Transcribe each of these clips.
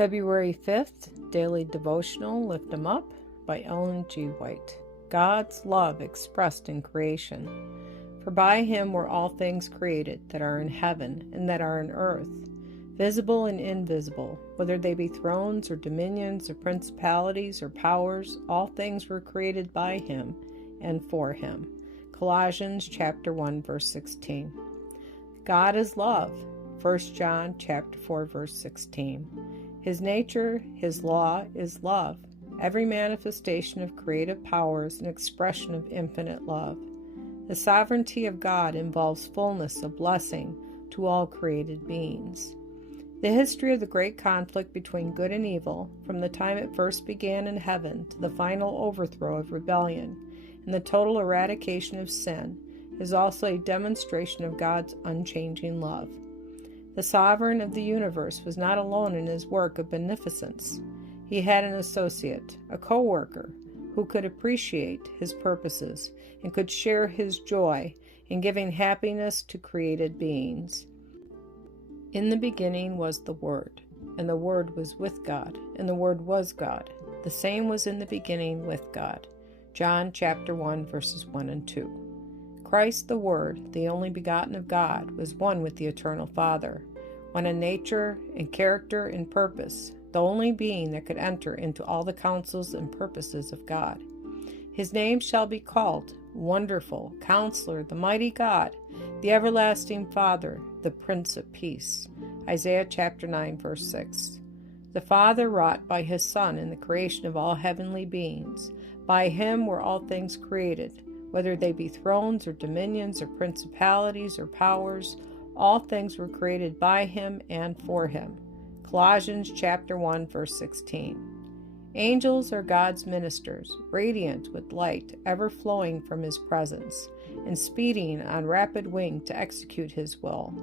February 5th, Daily Devotional, Lift 'em Up by Ellen G. White. God's love expressed in creation. For by him were all things created that are in heaven and that are in earth, visible and invisible, whether they be thrones or dominions or principalities or powers, all things were created by him and for him. Colossians chapter 1, verse 16. God is love. 1 John chapter 4, verse 16. His nature, his law, is love. Every manifestation of creative power is an expression of infinite love. The sovereignty of God involves fullness of blessing to all created beings. The history of the great conflict between good and evil, from the time it first began in heaven to the final overthrow of rebellion and the total eradication of sin, is also a demonstration of God's unchanging love. The sovereign of the universe was not alone in his work of beneficence. He had an associate, a co-worker, who could appreciate his purposes and could share his joy in giving happiness to created beings. In the beginning was the Word, and the Word was with God, and the Word was God. The same was in the beginning with God. John chapter 1, verses 1 and 2. Christ the Word, the only begotten of God, was one with the eternal Father, one in nature and character and purpose, the only being that could enter into all the counsels and purposes of God. His name shall be called Wonderful, Counselor, the Mighty God, the Everlasting Father, the Prince of Peace. Isaiah chapter 9, verse 6. The Father wrought by his Son in the creation of all heavenly beings. By him were all things created, whether they be thrones or dominions or principalities or powers, all things were created by him and for him. Colossians chapter 1, verse 16. Angels are God's ministers, radiant with light, ever flowing from his presence, and speeding on rapid wing to execute his will.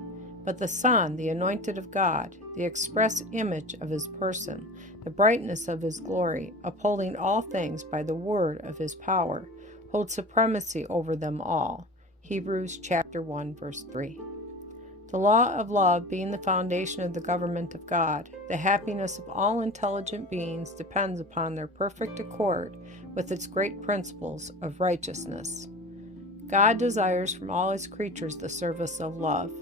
But the Son, the anointed of God, the express image of his person, the brightness of his glory, upholding all things by the word of his power, holds supremacy over them all. Hebrews chapter 1, verse 3. The law of love being the foundation of the government of God, the happiness of all intelligent beings depends upon their perfect accord with its great principles of righteousness. God desires from all his creatures the service of love,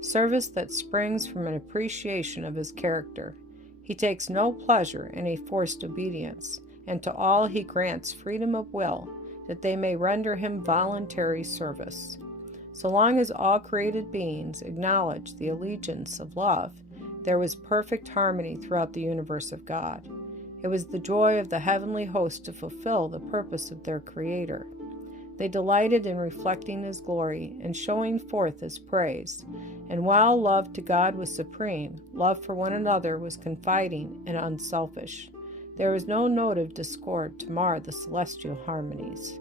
service that springs from an appreciation of his character. He takes no pleasure in a forced obedience, and to all he grants freedom of will, that they may render him voluntary service. So long as all created beings acknowledge the allegiance of love, there was perfect harmony throughout the universe of God. It was the joy of the heavenly host to fulfill the purpose of their Creator. They delighted in reflecting his glory and showing forth his praise. And while love to God was supreme, love for one another was confiding and unselfish. There was no note of discord to mar the celestial harmonies.